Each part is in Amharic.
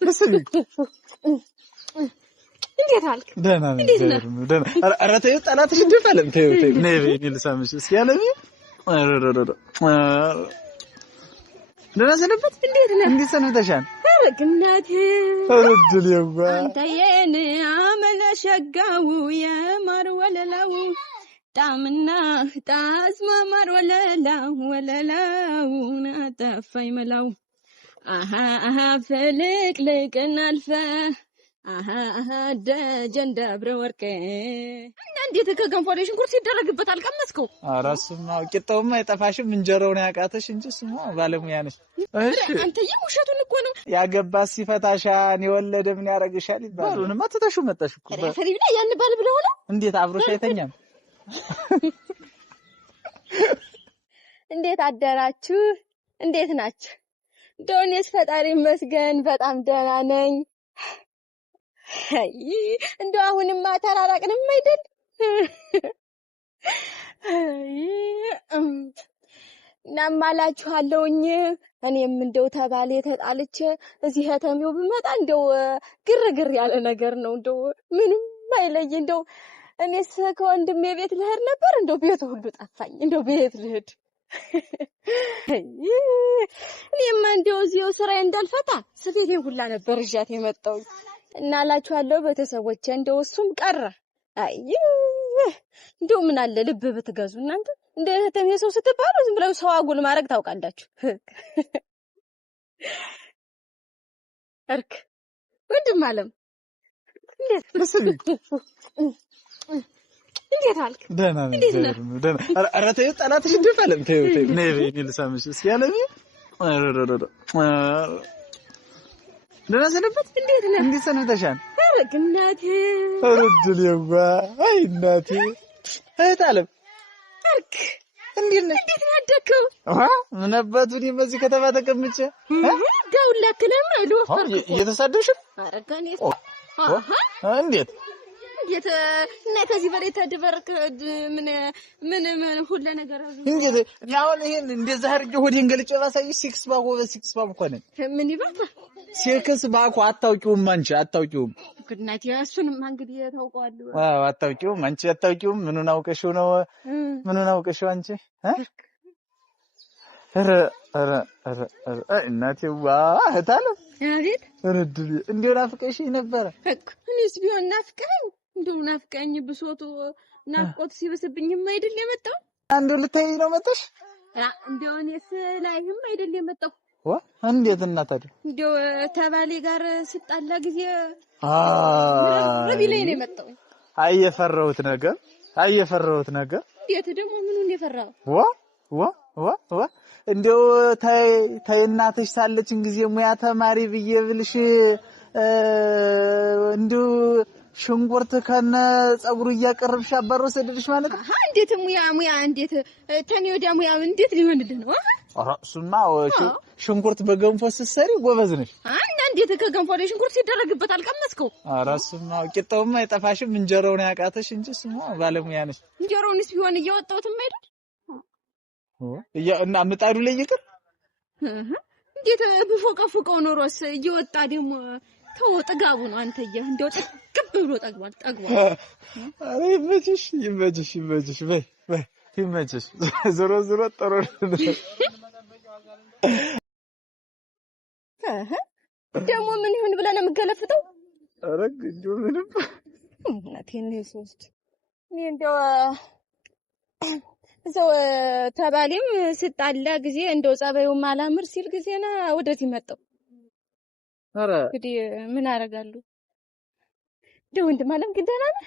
መስል እንዴት አልክ? ደህና ነኝ። ደህና ኧረ ተይው፣ ጠላትሽ እንደፋለም። ተይው ነይ በይ ልሳምሽ እስኪ ያለኝ ደህና ሰነበት። እንዴት ነህ? እንዴት ሰነበተሻል? ረግናቴ ረድል ይዋ አንተ የኔ አመለሸጋው የማር ወለላው ጣምና ጣዝማ ማር ወለላው ናጠፋይ መላው አሃ ፍልቅልቅን አልፈ አሃ ደጀን ደብረ ወርቄ እንዴት ከገንፎ ላይ ሽንኩርት ሲደረግበት አልቀመስከው? ኧረ እሱማ ቂጣውማ አይጠፋሽም፣ እንጀራውን ያቃተሽ እንጂ እሱማ ባለሙያ ነሽ። እሺ አንተ ውሸቱን እኮ ነው። ያገባስ ሲፈታሻን የወለደ ምን ያረግሻል ይባላል። ባሉንማ ትተሽው መጣሽ እኮ ፈሪ ብላ ያን ባል ብለው ነው። እንዴት አብሮሽ አይተኛም? እንዴት አደራችሁ? እንዴት ናችሁ? ዶኔስ ፈጣሪ ይመስገን በጣም ደህና ነኝ። እንደው አሁንማ ተራራቅንም አይደል? እናማላችኋለሁኝ። እኔም እንደው ተባሌ ተጣልቼ እዚህ ከተሜው ብመጣ እንደው ግርግር ያለ ነገር ነው። እንደው ምንም አይለይ። እንደው እኔስ ከወንድሜ ቤት ልሄድ ነበር፣ እንደው ቤቱ ሁሉ ጠፋኝ። እንደው ቤት ልሄድ እኔማ እንደው እዚያው ስራዬ እንዳልፈታ ስፌቴን ሁላ ነበር እዣት የመጣው እና እላችኋለሁ ቤተሰቦቼ። እንደው እሱም ቀረ። አይ እንደው ምን አለ ልብ ብትገዙ እናንተ። እንደ ከተሜ ሰው ስትባሉ ዝም ብለው ሰው አጉል ማድረግ ታውቃላችሁ። እርክ ወንድም አለም እንዴት አልክ? ደህና ነኝ። ደህና ኧረ ተይው፣ ጠላትሽ እንደፋለም። ተይው ነይ በይ ልሳምሽ እስኪ ያለኝ ደህና ሰነበት። እንዴት ነህ? እንዴት ሰነበተሻል? ረግናቴ ረድል ይዋ አይ እናቴ እህት አለም እርክ እንዴት ነሽ? እንዴት ያደከው? ምን አባቱ እኔ በዚህ ከተማ ተቀምጬ ደውላክለም ልወፈርኩ እየተሳደብሽ አረጋኔ እንዴት እና ከዚህ በላይ ተደበረክ ምን ሁሉ ነገር እንዴት ያውን ይሄን እንደዛ አርጆ ሆዴን ገልጬ ባሳይሽ ሲክስ ባክ እኮ ነኝ። ምን ይባል ሲክስ ባክ አታውቂውም አንቺ አታውቂውም። ግድናት ያሱንም እንግዲህ ታውቀዋለሁ። አዎ አታውቂውም አንቺ አታውቂውም። ምኑን አውቀሽው ነው? ምኑን አውቀሽው አንቺ? ኧረ እናቴ እህታለ አቤት ረድል እንደው ናፍቀሽኝ ነበረ እኮ እኔስ ቢሆን ናፍቀኝ። እንደው ናፍቀኝ ብሶቱ ናፍቆት ሲበስብኝም አይደል የመጣው። እንደው ልታይ ነው መጣሽ? እንደው እኔስ ላይም አይደል የመጣው። እንዴት እናታደ እንደው ተባሌ ጋር ስጣላ ጊዜ ረቢላይ ነው የመጣው። አየፈራሁት ነገር እንዴት ደግሞ ምኑን የፈራው? እንደው ታይ እናትሽ ሳለችን ጊዜ ሙያ ተማሪ ብዬ ብልሽ እንደው ሽንኩርት ከነ ጸጉሩ እያቀረብሽ አባሮ ሰደድሽ ማለት ነው። እንዴት ሙያ እንዴት ተኔ ወዲያ ሙያ እንዴት ሊሆንልህ ነው? ኧረ እሱማ ሽንኩርት በገንፎ ስትሰሪ ጎበዝ ነሽ። እና እንዴት ከገንፎ ላይ ሽንኩርት ሲደረግበት አልቀመስከው? ኧረ እሱማ ቂጣውማ አይጠፋሽም፣ እንጀራውን ያቃተሽ እንጂ እሱማ ባለሙያ ነሽ። እንጀራውንስ ቢሆን እያወጣሁትም አይደል እና ምጣዱ ላይ ይቅር እንዴት ብፎቀፍቀው ኖሮስ እየወጣ ደግሞ ተው ጥጋቡ ነው። አንተዬ እንደው ጥግብ ብሎ ጠግቧል። አረ ይመችሽ በይ ይመችሽ። ዞሮ ጥሩ ደግሞ ምን ይሁን ብለህ ነው የምገለፍጠው? አረ እንደው ምንም እናቴን ሶስት እኔ እንደው እዛው ተባሌም ስጣላ ጊዜ እንደው ጸባዩም አላምር ሲል ጊዜና ወደዚህ መጣው። አረ እንግዲህ ምን አደርጋለሁ? እንደው ወንድም አለም ግን ደህና ነህ?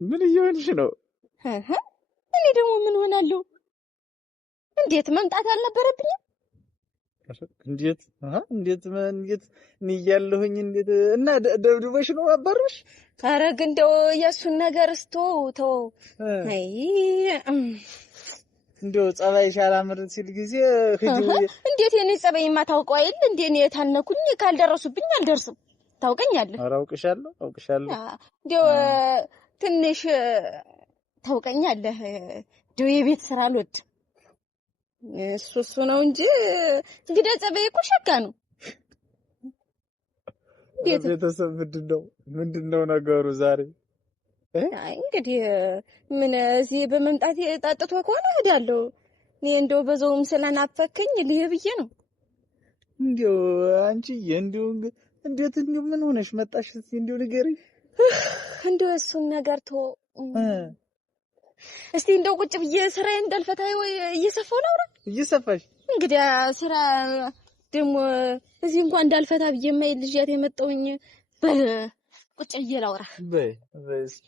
ምን እየሆንሽ ነው? እኔ ደግሞ ምን ሆናለሁ? እንዴት መምጣት አልነበረብኝም? እንዴት እያለሁኝ እንዴት እና ደብድበሽ ነው አባሮሽ? ኧረ ግን እንደው የእሱን ነገር ተው። አይ እንደው ጸባይሽ አላምር ሲል ጊዜ እንዴት የኔ ጸባይማ ታውቀው አይደል? እንዴ እኔ ታልነኩኝ ካልደረሱብኝ አልደርስም። ታውቀኛለህ? ኧረ አውቅሻለሁ። እንደው ትንሽ ታውቀኛለህ። እንደው የቤት ስራ አልወድም። እሱ ነው እንጂ እንግዲህ ጸባዬ እኮ ሸጋ ነው። ቤተሰብ ምንድነው ነገሩ ዛሬ? አይ እንግዲህ ምን እዚህ በመምጣት ጣጥቶ ከሆነ እሄዳለሁ። እኔ እንደው በዛውም ስለናፈከኝ ልሄድ ብዬ ነው። እንደው አንቺ እንዴት ምን ሆነሽ መጣሽ? እስኪ እንደው ንገሪኝ። እንደው እሱን ነገር እስቲ እንደው ቁጭ ብዬ ስራዬን እንዳልፈታ ወይ እየሰፋው ላውራ። እየሰፋሽ እንግዲህ ስራ ደግሞ እዚህ እንኳን እንዳልፈታ ብዬ ማይል ልጅያት የመጣውኝ ቁጭ ብዬ ላውራ። በይ እስኪ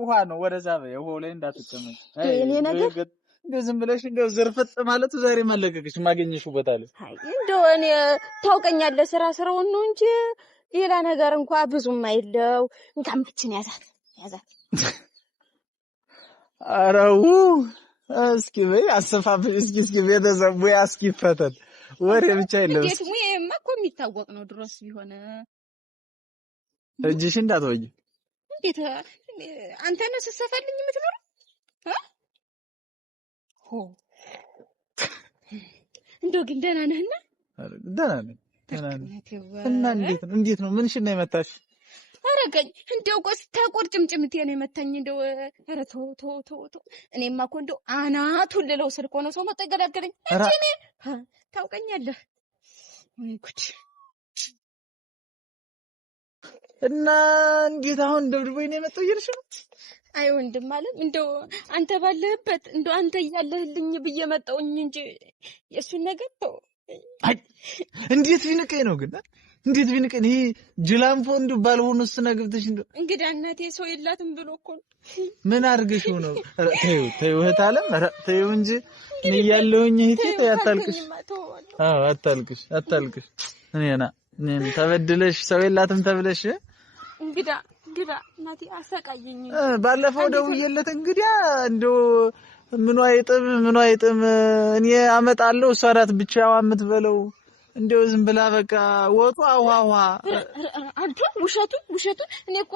ውሃ ነው ወደዛ በይ። ውሃው ላይ እንዳትቀመጥ። እኔ ነገር እንደው ዝም ብለሽ እንደው ዝርፍጥ ማለት ዛሬ ማለቀቅሽ ማገኘሽው ቦታ ላይ። አይ እንደው እኔ ታውቀኛለህ ስራውን ነው እንጂ ሌላ ነገር እንኳን ብዙም አይለው። እንካምችን ያዛት አራው እስኪ በይ አሰፋፍ እስኪ ቤተሰብ ወይ እስኪ ፈተን ወሬ ብቻ የለም። እንዴት ሙዬማ እኮ የሚታወቅ ነው ድሮስ ቢሆን እጅሽ እንዳትወይ። እንዴት አንተ ነህ ስትሰፋልኝ የምትኖር? እንደው ግን ደህና ነህና? ደህና ነኝ። እና እንዴት ነው ምንሽን ነው የመታሽ? አረገኝ እንደው ተቆርጭምጭምቴ ነው የመታኝ። እንደው ኧረ ተው እኔማ እኮ እንደው አናቱን ልለው ስል እኮ ነው ሰው መጣ ይገላገለኝ እንጂ እኔ ታውቀኛለህ። ወይ ጉድ! እና እንዴት አሁን ደብድቦኝ ነው የመጣው እያልሽ ነው? አይ ወንድም ማለት እንደው አንተ ባለህበት እንደው አንተ እያለህልኝ ብዬ መጣሁኝ እንጂ የእሱን ነገር ተው። አይ እንዴት ቢንቀኝ ነው ግን እንዴት ቢንቀኝ? ይሄ ጅላንፎ እንደው ባልሆነስ ነግብተሽ እንደው እንግዲህ እናቴ ሰው የላትም ብሎ እኮ ምን አድርገሽው ነው? ተይው እህት አለም ተይው እንጂ እኔ ያለሁኝ እህቴ ተይ አታልቅሽ። አዎ አታልቅሽ እኔና ተበድለሽ ሰው የላትም ተብለሽ እንግዳ እናቴ አሰቃየኝ። ባለፈው ደውዬለት እንግዲያ እንደው ምኑ አይጥም እኔ አመጣለሁ እሷ ናት ብቻዋን የምትበለው እንደው ዝም ብላ በቃ ወጡ አዋዋ አንተ ውሸቱን እኔ እኮ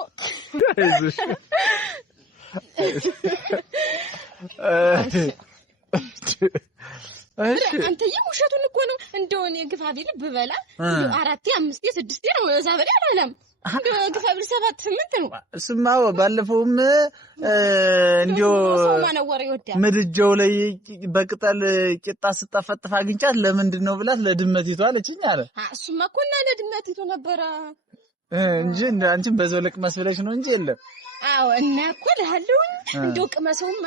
አንተ ውሸቱን እኮ ነው። እንደው እኔ ግፋ ቢል ብበላ እንደው 4 5 6 ነው እዛ በላ አላለም። እንደው ግፋ ቢል 7 8 ነው። እሱማ ባለፈውም እንደው ምድጃው ላይ በቅጠል ቂጣ ስጠፈጥፍ አግኝቻት ለምንድን ነው ብላት ለድመቲቱ አለችኝ አለ። እሱማ እኮ እና ለድመቲቱ ነበረ እንጂ አንቺም በዛው ልቅመስ ብለሽ ነው እንጂ የለም። አዎ እና እኮ ለሃለውኝ እንደው ቅመሰውማ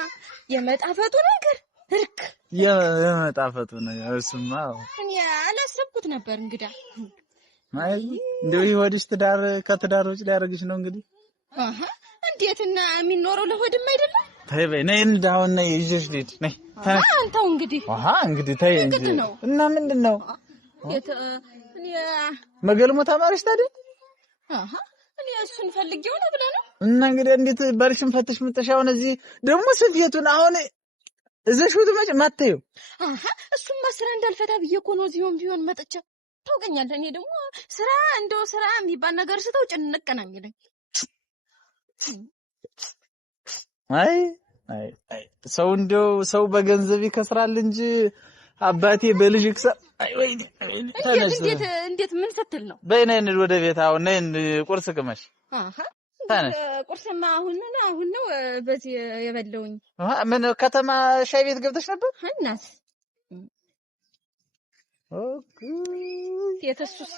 የመጣፈጡ ነገር እርክ የመጣፈጡ ነገር እሱማ እኔ አላሰብኩት ነበር። እንግዳ ማለት እንደው ይወድሽ ከትዳር ውጭ ሊያደርግሽ ነው እንግዲህ። እንዴትና የሚኖረው ለሆድም አይደለም። ተይ በይ ነይ እንዳውን ነይ ይዤሽ ልሂድ ነይ። አንተው እንግዲህ እንግዲህ ተይ እንጂ እና ምንድነው እኔ መገልሞ ተማርሽ ታዲያ? እኔ እሱን ፈልጌው ነው ብለህ ነው እና እንግዲህ እንዴት ባልሽን ፈትሽ ምጥሽ አሁን እዚህ ደግሞ ስፌቱን አሁን እዘሽውት ማተዩ እሱማ ስራ እንዳልፈታ ብዬ እኮ ነው እዚሁም ቢሆን መጥቼ ታውቀኛለህ። እኔ ደግሞ ስራ የሚባል ነገር ስተው ጭንቅ ነው የሚለኝ። አይ ሰው በገንዘብ ይከስራል እንጂ አባቴ በልጅ ይከስራል። አይ ወይ እንዴት ምን ስትል ነው? በይ ነይ እንሂድ ወደ ቤት። አሁን ነይ ቁርስ ቅመሽ። ቁርስማ አሁን ነው በዚህ የበለውኝ። ምን ከተማ ሻይ ቤት ገብተሽ ነበር? እናት የተሱስ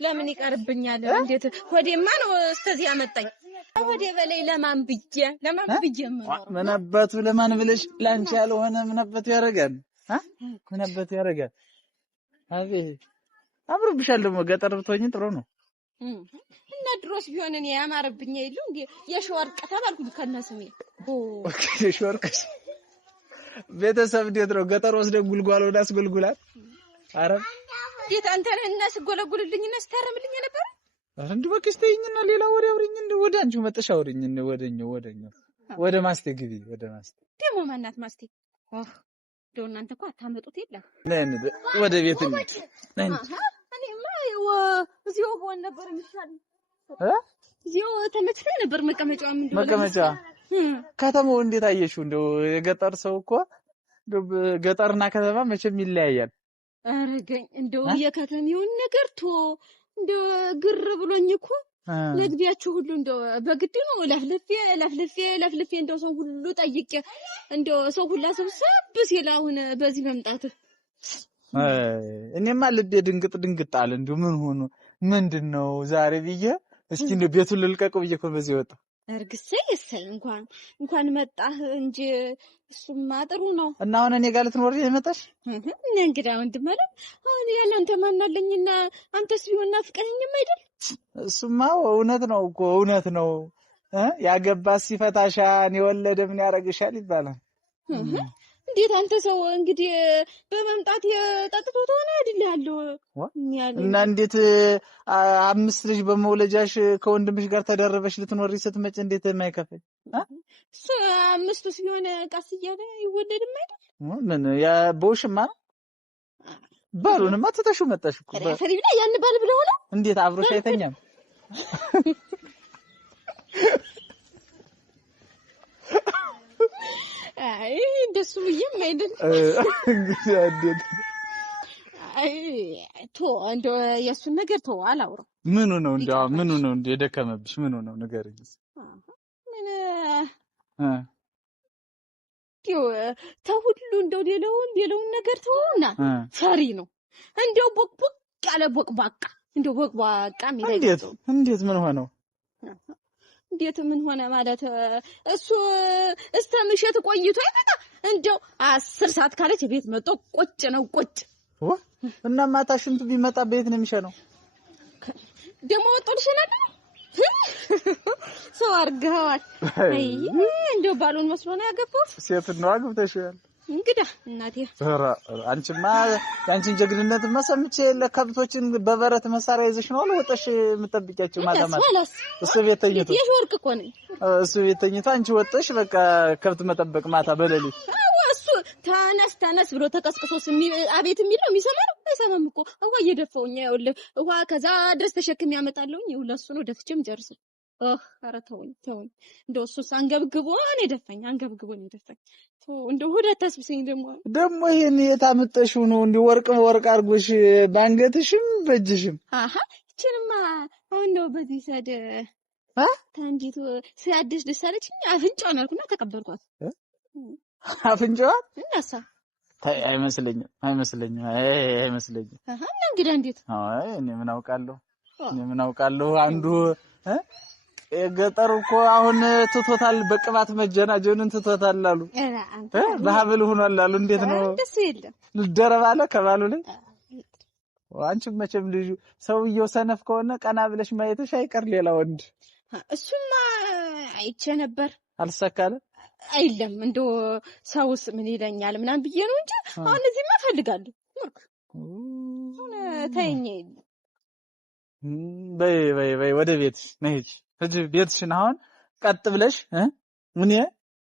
ለምን ይቀርብኛል? እንዴት ሆዴማ ነው እስከዚህ ያመጣኝ። ሆዴ በላይ ለማን ብዬ ምን አባቱ ለማን ብለሽ ላንቺ ያልሆነ ምን አባቱ ያደርጋል? ምን አባቱ ያደርጋል? አቤት አምሮብሻል። ደግሞ ገጠር ብትሆኚ ጥሩ ነው። እና ድሮስ ቢሆን እኔ ያማረብኝ አይሉ እንዴ የሸወርቅ ተባልኩ ከነስሜ የሸወርቅ ቤተሰብ እንዴት ነው? ገጠር ወስደ ጉልጓል ወደ አስጎልጉላት። አረ እንዴት አንተ ነህና ስጎለጉልልኝና ስታረምልኝ ነበር? አረ እንዴ በክስተኝና ሌላ ወሬ አውሪኝ። እንዴ ወደ አንቺ መጥሽ አውሪኝ። እንዴ ወደኛው ወደ ማስቴ ግቢ። ወደ ማስቴ ደሞ ማናት ማስቴ? ደው እናንተ እኮ አታመጡት የለም። ነይ ወደ ቤት እንሂድ። ነይ እኔማ እዚሁ ሆነ ነበር የሚሻል። እዚሁ ተመችቶኝ ነበር። መቀመጫው ምንድነው? መቀመጫ ከተማው እንዴት አየሽው? እንደው የገጠር ሰው እኮ ገጠርና ከተማ መቼም ይለያያል። አረገኝ እንደው የከተማውን ነገር እንደው ግር ብሎኝ እኮ ለግቢያችሁ ሁሉ እንደው በግድ ነው ለፍልፌ እንደው ሰው ሁሉ ጠይቄ እንደው ሰው ሁላ ሰብሰብ ሲል አሁን በዚህ መምጣት እኔማ ልቤ ድንግጥ አለ። እንደው ምን ሆኖ ምንድነው ዛሬ ብዬ እስኪ እንደው ቤቱን ልልቀቀው ብዬ እኮ በዚህ ወጣ። እርግሰይ እንኳን መጣህ እንጂ እሱማ ጥሩ ነው። እና አሁን እኔ ጋር ልትኖር የመጣሽ እኔ እንግዳ ወንድም አለ አሁን ያንተ ማናለኝና አንተስ ቢሆን ናፍቀኸኝም አይደል? እሱማ እውነት ነው እኮ እውነት ነው። ያገባ ሲፈታሻን የወለደ ምን ያረግሻል ይባላል። እንዴት አንተ ሰው እንግዲህ በመምጣት የጠጥቶ ተሆነ አይደል ያለው እና እንዴት 5 ልጅ በመውለጃሽ ከወንድምሽ ጋር ተደረበሽ ልትኖሪ ስትመጪ እንዴት የማይከፈል እሱ 5 ሲሆን ቀስ እያለ ይወለድም አይደል? ምን ያ በውሽማ ባሉንማ ተተሹ መጣሽ እኮ ፈሪብላ ያን ባል ብለው ነው እንዴት አብሮሽ አይተኛም? አይ እንደሱ ብዬም አይደል እንግዲህ አደት አይ እንደው የሱን ነገር አላውራው። ምኑ ነው እንደ የደከመብሽ ምኑ ነው ንገሪኝ። ምን ተሁሉ እንደው ሌላውን ነገር ተውና ፈሪ ነው እንደው ቦቅቦቅ ያለ ቦቅባቃ እንደው ቦቅባቃ የሚለው እንዴት ምን ሆነው እንዴት ምን ሆነ ማለት እሱ እስከ ምሽት ቆይቶ አይመጣ እንደው 10 ሰዓት ካለች ቤት መጥቶ ቁጭ ነው ቁጭ እና ማታ ሽንቱ ቢመጣ ቤት ነው የሚሸነው ደሞ ወጥቶ ልሸናል ሰው አርጋዋል። አይ እንደው ባሉን መስሎ ነው ያገባው። ሴት ነው አግብተሻል እንግዳ እናቴ አንቺማ ያንቺን ጀግንነትማ ሰምቼ ለከብቶችን በበረት መሳሪያ ይዘሽ ነው ወጣሽ የምጠብቂያቸው ማታ እሱ ቤት ተኝቶ የሾርቅ እኮ ነኝ እሱ ቤት ተኝቶ አንቺ ወጣሽ በቃ ከብት መጠበቅ ማታ በሌሊት እሱ ተነስ ብሎ ተቀስቅሶ አቤት የሚል ነው የሚሰማው አይሰማም እኮ ውሃ እየደፋውኝ ያውል ውሃ ከዛ ድረስ ተሸክም ያመጣለውኝ ለሱ ነው ደፍቼም ጨርስ ኧረ ተውኝ እንደው እሱስ አንገብግቦ ነው ደፋኝ እንደው ወደ ታስብሰኝ ደግሞ ይሄን የታመጣሽው ነው እንዴ ወርቅ አርጎሽ ባንገትሽም በእጅሽም እቺንማ አሁን ነው በዚህ ሰደ ታንጂቱ ሲያድስ ደሳለችኝ አፍንጫውን አልኩና ተቀበልኳት አፍንጫዋ እናሳ አይመስለኝም እና እንግዲህ እንዴት አይ እኔ ምን አውቃለሁ አንዱ ገጠር እኮ አሁን ትቶታል በቅባት መጀናጀኑን ትቶታል አሉ በሐብል ሆኗል አሉ እንዴት ነው ደስ ይላል ልደረባለ ከባሉ ላይ አንቺ መቼም ልጅ ሰውየው ሰነፍ ከሆነ ቀና ብለሽ ማየትሽ አይቀር ሌላ ወንድ እሱማ አይቼ ነበር አልሰካለ አይለም እንደው ሰውስ ምን ይለኛል ምናምን ብዬ ነው እንጂ አሁን እዚህማ ፈልጋለሁ ተይኝ በይ ወደ ቤትሽ ነይ ቤትሽን አሁን ቀጥ ብለሽ ምን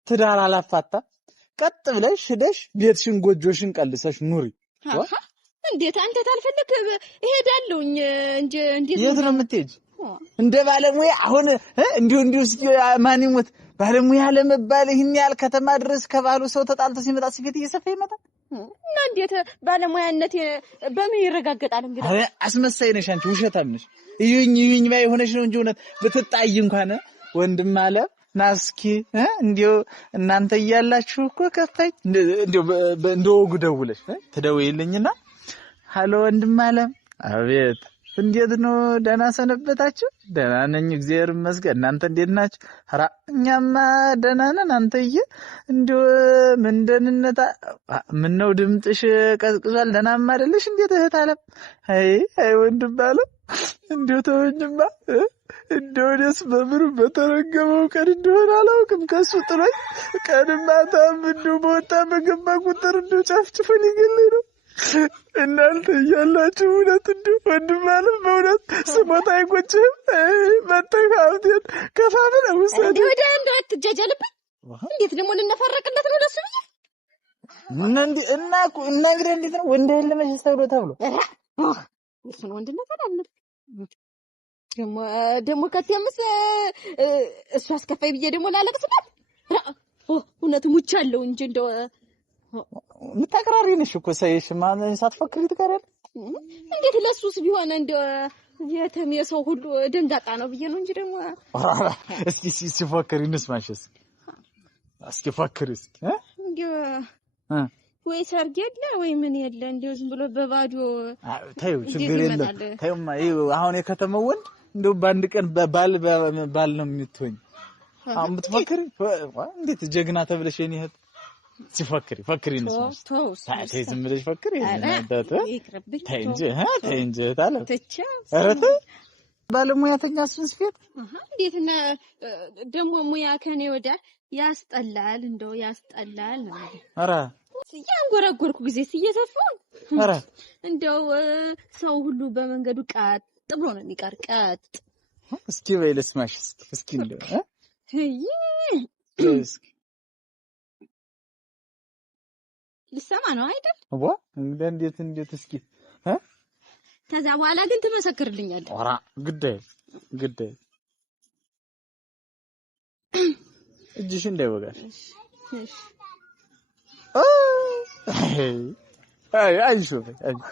ትዳር አላፋታ ቀጥ ብለሽ ሄደሽ ቤትሽን ጎጆሽን ቀልሰሽ ኑሪ እንዴት አንተ ታልፈልክ እሄዳለሁኝ እንጂ እንዴት የት ነው የምትሄጂ እንደ ባለሙያ አሁን እንዲሁ እስኪ ማን ይሞት ባለሙያ ለመባል ይሄን ያህል ከተማ ድረስ ከባሉ ሰው ተጣልቶ ሲመጣ ሲፈት እየሰፋ ይመጣል እና እንዴት ባለሙያነት በምን ይረጋገጣል እንግዲህ አስመሳይ ነሽ አንቺ ውሸታም ነሽ ይዩኝ ባይ ሆነሽ ነው እንጂ እውነት ብትጣይ እንኳን ወንድም አለ ናስኪ እንዲሁ እናንተ እያላችሁ እኮ ከፋኝ እንዲሁ እንደወጉ ደውለሽ ትደውይልኝና ሃሎ ወንድም አለ አቤት እንዴት ነው ደህና ሰነበታችሁ ደህና ነኝ እግዚአብሔር ይመስገን እናንተ እንዴት ናችሁ ኧረ እኛማ ደህና ነን አንተዬ እንዲሁ ምን ደህንነት ምን ነው ድምጥሽ ቀዝቅዟል ደህናማ አይደለሽ እንዴት እህት አለ አይ ወንድም አለ እንዴው ተወኝማ እንደው ደስ በምሩ በተረገመው ቀን እንደሆነ አላውቅም ከሱ ጥሎኝ ቀንማ ታም እንደው በወጣ በገባ ቁጥር እንደው ጨፍጭፈን ይገለኝ ነው እናንተ እያላችሁ እውነት እንደው ወንድም አለ በእውነት ስሞታ አይቆጭህም መጥተህ ሀብቴን ከፋፍለ ውሰድ ወደ እንደው አትጃጃልብኝ እንዴት ደግሞ ልነፈረቅለት ነው ለሱ ብዬ እና እንግዲህ እንዴት ነው ወንድ ለመሸሽ ተብሎ እሱን ወንድነት አላልንም ደግሞ ከተምስ እሱ አስከፋይ ብዬ ደግሞ ላለቅስላት እውነት ሙቻለሁ እንጂ እንደው ምታቀራሪ ነሽ እኮ ሳይሽ ማን ሳትፈክሪ ትቀራለሽ። እንዴት ለሱስ ቢሆን እንደው የሰው ሁሉ ደንጋጣ ነው ብዬ ነው እንጂ ደግሞ እስኪ ሲፈክሪ እንስማሽ እስኪ ፈክሪ እስኪ እንደው ወይ ሰርግ የለ ወይ ምን የለ እንደው ዝም ብሎ በባዶ ታዩ ችግር የለም። ታዩማ አሁን የከተማው ወንድ እንደው በአንድ ቀን ባል ነው የምትሆኝ። አሁን ብትፈክሪ እንዴት ጀግና ተብለሽ የኔ እህት ሲፈክሪ ፈክሪ ነው ታይ ዝም ብለሽ ፈክሪ ታይ እንጂ ታለ አረተ ባለሙያተኛ እሱን ስፌት እንዴትና ደግሞ ሙያ ከኔ ወዳ ያስጠላል እንደው ያስጠላል ነው። አረ ያንጎራጎርኩ ጊዜ ሲየሰፋው አረ እንደው ሰው ሁሉ በመንገዱ ቀጥ ብሎ ነው የሚቀር ቀጥ። እስኪ በይ ልስማሽ እስኪ እንደው እስኪ ልሰማ ነው አይደል? አዎ እንዴት እስኪ ከዛ በኋላ ግን ትመሰክርልኛለህ። ኦራ ግዳይ እጅሽ እንዳይወጋሽ። እሺ አይሹ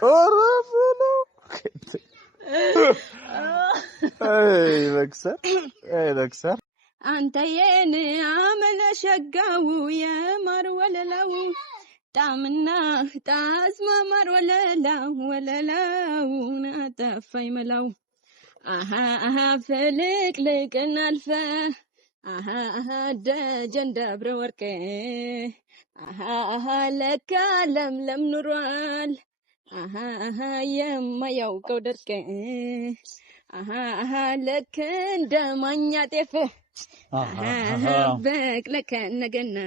ኦራ ብሎ ለክሰር አንተ የኔ አመለሸጋው የማር ወለላው ጣምና ጣዝማ ማር ወለላው ናጠፋይ መላው አሃ ፍልቅልቅን አልፈ አሃ ደጀን ደብረ ወርቅ አሃ ለካ ለምለም ኑሯል አሃ የማያውቀው ደርቅ አሃ ለክ እንደማኛ ጤፍ በቅለከ ነገና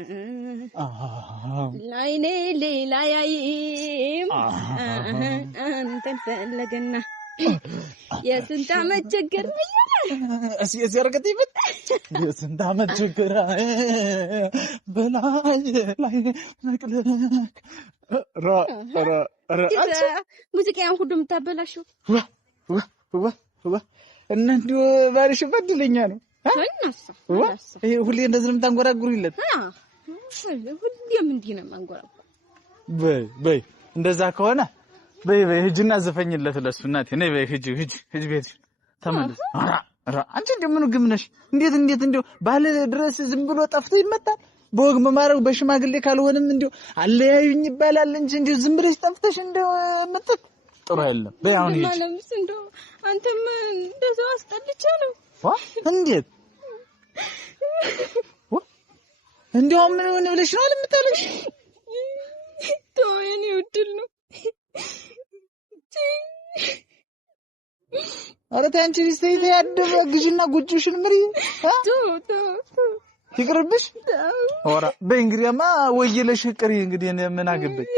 ላይኔ ሌላ ያይም አንተን ፈለገና የስንት ዓመት ችግር ሲያርገት ይመጣ የስንት ዓመት ችግር በላይ ላይ ነቅለክ ሙዚቃውን ሁሉ የምታበላሽው እና እንዲሁ ባልሽ በድለኛ ነው። ሁሌ እንደዚህ ነው የምታንጎራጉሪለት? ሁሌም እንዲህ ነው የማንጎራጉር። በይ እንደዛ ከሆነ በይ ሂጂና ዘፈኝለት ለሱ። እናቴ ነይ በይ ሂጂ ቤት ተመለስ። አንቺ እንደምን ግምነሽ እንዴት እንደው ባለ ድረስ ዝም ብሎ ጠፍቶ ይመጣል? በወግ መማረው በሽማግሌ ካልሆነም እንደው አለያዩኝ ይባላል እንጂ እንደው ዝም ብለሽ ጠፍተሽ እንደው መጥተሽ ጥሩ አይደለም። በይ አሁን ሂጂ። ማለምስ እንደው አንተም እንደዛው አስጠልቼ ነው። እንዴት እንደው ምን ሆነ ብለሽ ነው የምታለሽ? ተወኝ ውድል ነው። ኧረ ተይ አንቺ ልጅ ያደበ ግዥና ጉጆሽን ምሪ ይቅርብሽ። ኦራ በይ እንግዲያማ ወየለሽ ቅሪ እንግዲህ ምን አገባኝ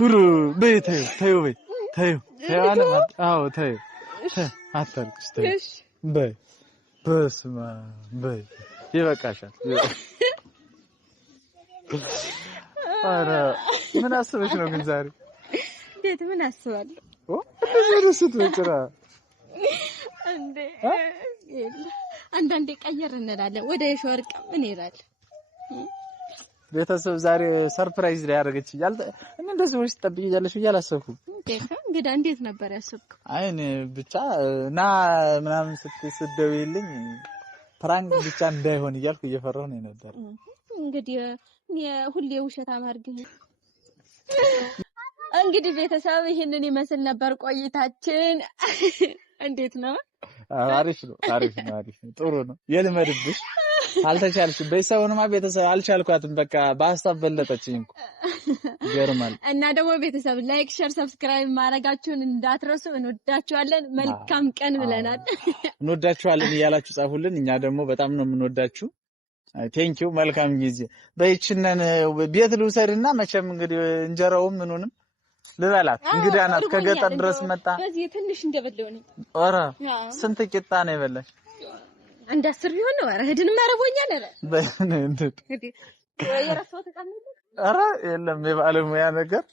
ሁሉ በይ ተይው በይ ተይው አለማት አዎ ተይው አታልቅሽ ተይው በይ በስማ በይ ይበቃሻል። ኧረ ምን አስበሽ ነው ግን ዛሬ? እንዴት ምን አስባለሁ? እንደዚህ ስትወጭራ እንዴ አንዳንዴ ቀየር እንላለን ወደ የሾርቅ ምን ይላል ቤተሰብ ዛሬ ሰርፕራይዝ ላይ ያደረገች እኔ እንደዚህ ወይስ ጠብቂያለሽ እያላሰብኩ እንግዲህ እንዴት ነበር ያሰብከው? አይ እኔ ብቻ ና ምናምን ስትደውይልኝ ፕራንክ ብቻ እንዳይሆን እያልኩ እየፈራሁ ነው ነበር። እንግዲህ ሁሌ ውሸት አማርገኝ። እንግዲህ ቤተሰብ ይሄንን ይመስል ነበር ቆይታችን። እንዴት ነው? አሪፍ ነው ጥሩ ነው። የልመድብሽ አልተቻልሽ በይሰውንማ ቤተሰብ አልቻልኳትም። በቃ በሐሳብ በለጠችኝ እኮ ይገርማል። እና ደግሞ ቤተሰብ ላይክ፣ ሼር፣ ሰብስክራይብ ማድረጋችሁን እንዳትረሱ። እንወዳችኋለን። መልካም ቀን ብለናል። እንወዳችኋለን እያላችሁ ጻፉልን። እኛ ደግሞ በጣም ነው የምንወዳችሁ። ቴንኪው። መልካም ጊዜ። በይችነን ቤት ልውሰድና መቼም እንግዲህ እንጀራውም ምኑንም ልበላት። እንግዳ ናት ከገጠር ድረስ መጣ። በዚህ ትንሽ እንደበለው ነው። ኧረ ስንት ቂጣ ነው የበላሽ? አንድ 10 ቢሆን ነው። ኧረ ሄድን ማረቦኛል። ኧረ በእንት ኧረ የለም የባለሙያ ነገር